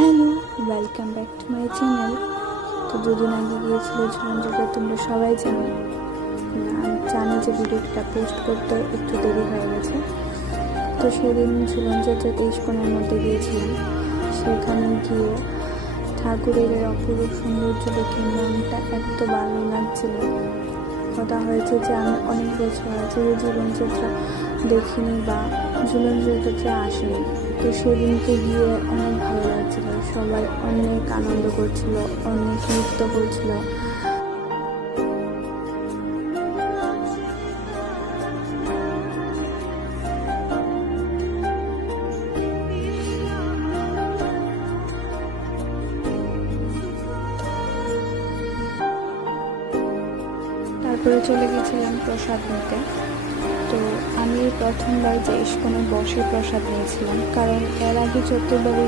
Hello, welcome back to my channel. তো দুদিন আগে গিয়েছিল ঝুলনঝাটা, তোমরা সবাই জানো। আমি জানি যে ভিডিওটা পোস্ট করতে একটু দেরি হয়ে গেছে। তো সেদিন ঝুলনঝাটাতে ইস্কনের মধ্যে গিয়েছিলাম। সেখানে গিয়ে ঠাকুরের অপরূপ সৌন্দর্য দেখে মনটা এত ভালো লাগছিল। কথা হয়েছে যে আমি অনেক বছর আছে যে ঝুলনযাত্রা দেখিনি বা ঝুলনযাত্রাতে আসেনি। তো সেদিনকে গিয়ে অনেক ভালো লাগছিল, সবাই অনেক আনন্দ করছিল, অনেক নৃত্য করছিল। তারপরে চলে গেছিলাম প্রসাদ নিতে। তো আমি প্রথমবার যে ইস্কনে বসে প্রসাদ নিয়েছিলাম, কারণ এর আগে যতবারই